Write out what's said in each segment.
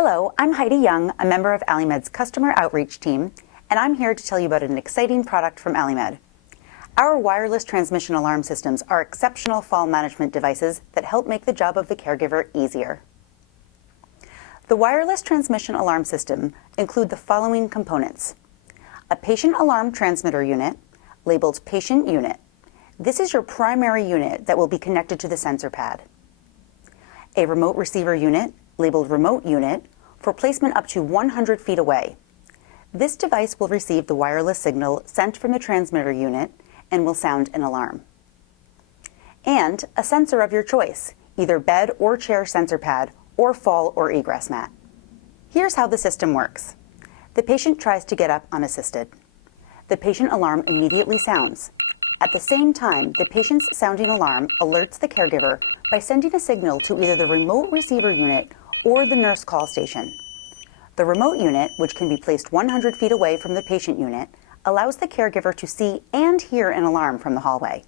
Hello, I'm Heidi Young, a member of AliMed's customer outreach team, and I'm here to tell you about an exciting product from AliMed. Our wireless transmission alarm systems are exceptional fall management devices that help make the job of the caregiver easier. The wireless transmission alarm system include the following components: a patient alarm transmitter unit, labeled Patient Unit. This is your primary unit that will be connected to the sensor pad. A remote receiver unit, labeled Remote Unit, for placement up to 100 feet away. This device will receive the wireless signal sent from the transmitter unit and will sound an alarm. And a sensor of your choice, either bed or chair sensor pad or fall or egress mat. Here's how the system works. The patient tries to get up unassisted. The patient alarm immediately sounds. At the same time, the patient's sounding alarm alerts the caregiver by sending a signal to either the remote receiver unit or the nurse call station. The remote unit, which can be placed 100 feet away from the patient unit, allows the caregiver to see and hear an alarm from the hallway.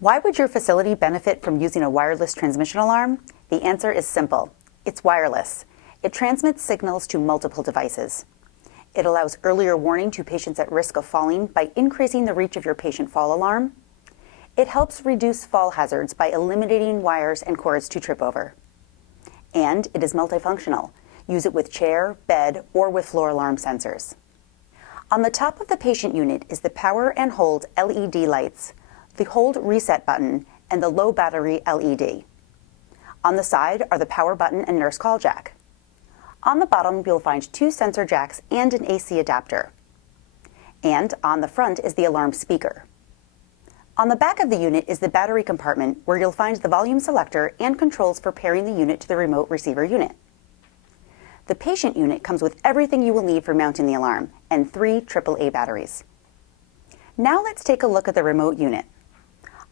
Why would your facility benefit from using a wireless transmission alarm? The answer is simple. It's wireless. It transmits signals to multiple devices. It allows earlier warning to patients at risk of falling by increasing the reach of your patient fall alarm. It helps reduce fall hazards by eliminating wires and cords to trip over. And it is multifunctional. Use it with chair, bed, or with floor alarm sensors. On the top of the patient unit is the power and hold LED lights, the hold reset button, and the low battery LED. On the side are the power button and nurse call jack. On the bottom, you'll find 2 sensor jacks and an AC adapter. And on the front is the alarm speaker. On the back of the unit is the battery compartment, where you'll find the volume selector and controls for pairing the unit to the remote receiver unit. The patient unit comes with everything you will need for mounting the alarm and 3 AAA batteries. Now let's take a look at the remote unit.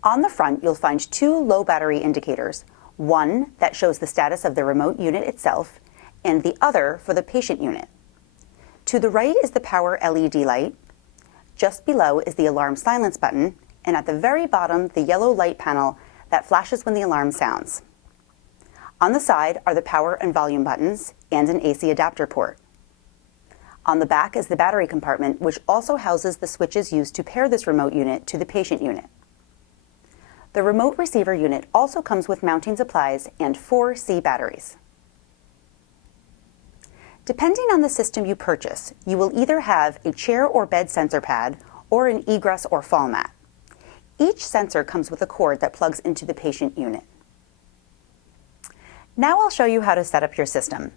On the front, you'll find 2 low battery indicators, one that shows the status of the remote unit itself, and the other for the patient unit. To the right is the power LED light. Just below is the alarm silence button, and at the very bottom, the yellow light panel that flashes when the alarm sounds. On the side are the power and volume buttons and an AC adapter port. On the back is the battery compartment, which also houses the switches used to pair this remote unit to the patient unit. The remote receiver unit also comes with mounting supplies and 4 C batteries. Depending on the system you purchase, you will either have a chair or bed sensor pad or an egress or fall mat. Each sensor comes with a cord that plugs into the patient unit. Now I'll show you how to set up your system.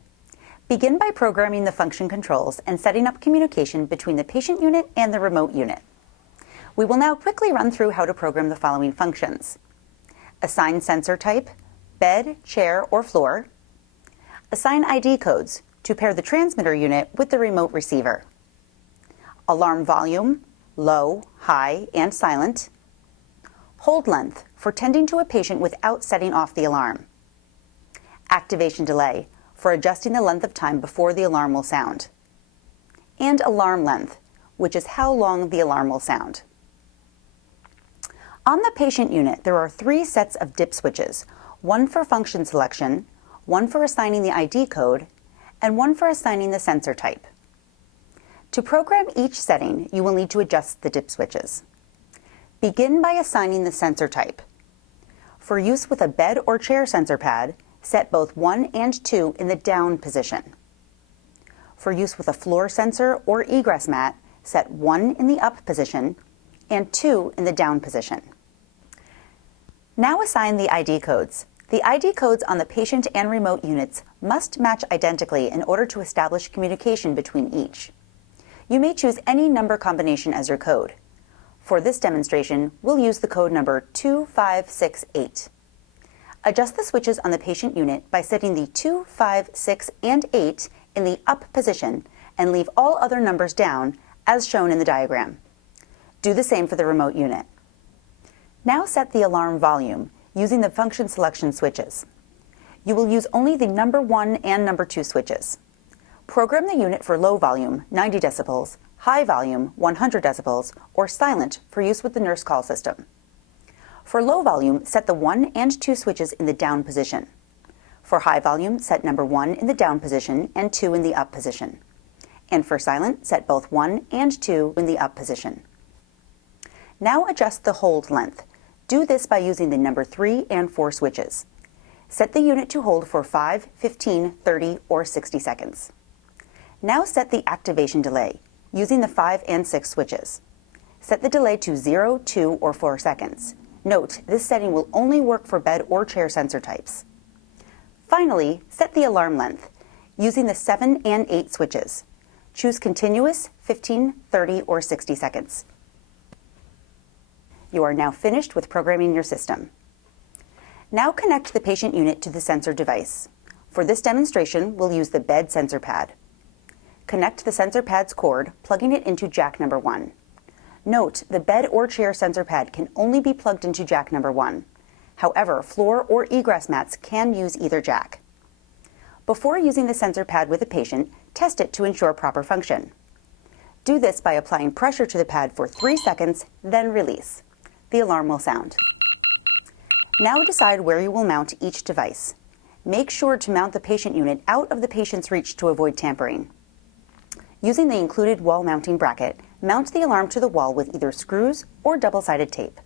Begin by programming the function controls and setting up communication between the patient unit and the remote unit. We will now quickly run through how to program the following functions: assign sensor type, bed, chair, or floor; assign ID codes to pair the transmitter unit with the remote receiver; alarm volume, low, high, and silent; hold length for tending to a patient without setting off the alarm; activation delay for adjusting the length of time before the alarm will sound; and alarm length, which is how long the alarm will sound. On the patient unit, there are 3 sets of dip switches, one for function selection, one for assigning the ID code, and one for assigning the sensor type. To program each setting, you will need to adjust the dip switches. Begin by assigning the sensor type. For use with a bed or chair sensor pad, set both 1 and 2 in the down position. For use with a floor sensor or egress mat, set 1 in the up position and 2 in the down position. Now assign the ID codes. The ID codes on the patient and remote units must match identically in order to establish communication between each. You may choose any number combination as your code. For this demonstration, we'll use the code number 2568. Adjust the switches on the patient unit by setting the 2, 5, 6, and 8 in the up position and leave all other numbers down as shown in the diagram. Do the same for the remote unit. Now set the alarm volume using the function selection switches. You will use only the number 1 and number 2 switches. Program the unit for low volume, 90 decibels, high volume, 100 decibels, or silent for use with the nurse call system. For low volume, set the 1 and 2 switches in the down position. For high volume, set number 1 in the down position and 2 in the up position. And for silent, set both 1 and 2 in the up position. Now adjust the hold length. Do this by using the number 3 and 4 switches. Set the unit to hold for 5, 15, 30, or 60 seconds. Now set the activation delay using the 5 and 6 switches. Set the delay to 0, 2, or 4 seconds. Note, this setting will only work for bed or chair sensor types. Finally, set the alarm length using the 7 and 8 switches. Choose continuous, 15, 30, or 60 seconds. You are now finished with programming your system. Now connect the patient unit to the sensor device. For this demonstration, we'll use the bed sensor pad. Connect the sensor pad's cord, plugging it into jack number 1. Note, the bed or chair sensor pad can only be plugged into jack number 1. However, floor or egress mats can use either jack. Before using the sensor pad with a patient, test it to ensure proper function. Do this by applying pressure to the pad for 3 seconds, then release. The alarm will sound. Now decide where you will mount each device. Make sure to mount the patient unit out of the patient's reach to avoid tampering. Using the included wall mounting bracket, mount the alarm to the wall with either screws or double-sided tape.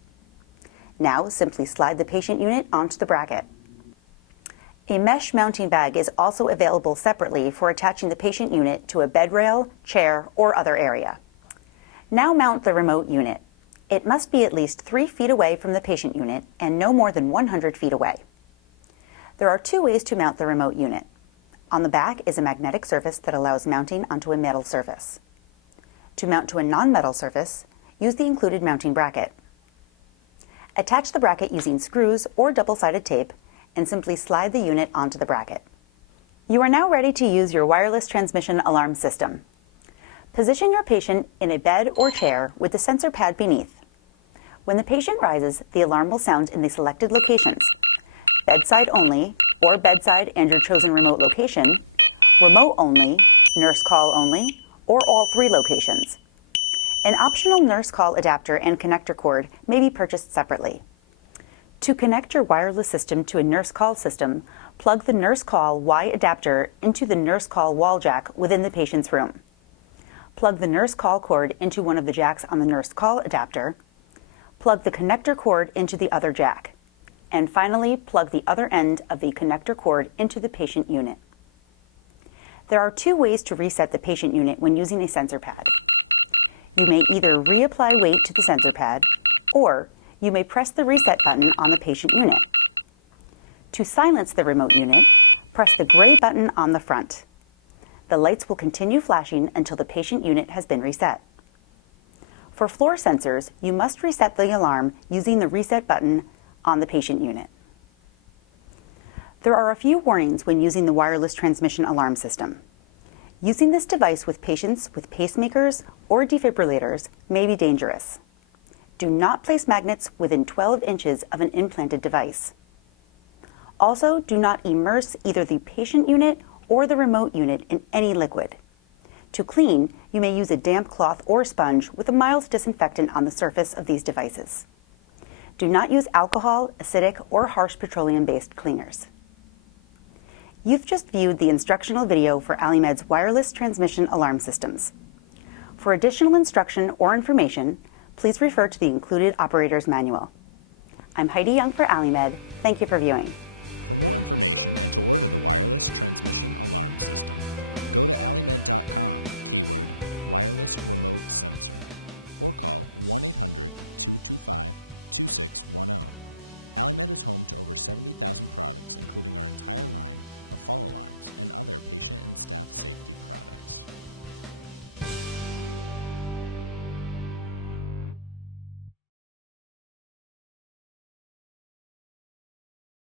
Now simply slide the patient unit onto the bracket. A mesh mounting bag is also available separately for attaching the patient unit to a bed rail, chair, or other area. Now mount the remote unit. It must be at least 3 feet away from the patient unit and no more than 100 feet away. There are 2 ways to mount the remote unit. On the back is a magnetic surface that allows mounting onto a metal surface. To mount to a non-metal surface, use the included mounting bracket. Attach the bracket using screws or double-sided tape and simply slide the unit onto the bracket. You are now ready to use your wireless transmission alarm system. Position your patient in a bed or chair with the sensor pad beneath. When the patient rises, the alarm will sound in the selected locations: bedside only, or bedside and your chosen remote location, remote only, nurse call only, or all 3 locations. An optional nurse call adapter and connector cord may be purchased separately. To connect your wireless system to a nurse call system, plug the nurse call Y adapter into the nurse call wall jack within the patient's room. Plug the nurse call cord into one of the jacks on the nurse call adapter. Plug the connector cord into the other jack. And finally, plug the other end of the connector cord into the patient unit. There are 2 ways to reset the patient unit when using a sensor pad. You may either reapply weight to the sensor pad, or you may press the reset button on the patient unit. To silence the remote unit, press the gray button on the front. The lights will continue flashing until the patient unit has been reset. For floor sensors, you must reset the alarm using the reset button on the patient unit. There are a few warnings when using the wireless transmission alarm system. Using this device with patients with pacemakers or defibrillators may be dangerous. Do not place magnets within 12 inches of an implanted device. Also, do not immerse either the patient unit or the remote unit in any liquid. To clean, you may use a damp cloth or sponge with a mild disinfectant on the surface of these devices. Do not use alcohol, acidic, or harsh petroleum-based cleaners. You've just viewed the instructional video for AliMed's wireless transmission alarm systems. For additional instruction or information, please refer to the included operator's manual. I'm Heidi Young for AliMed. Thank you for viewing.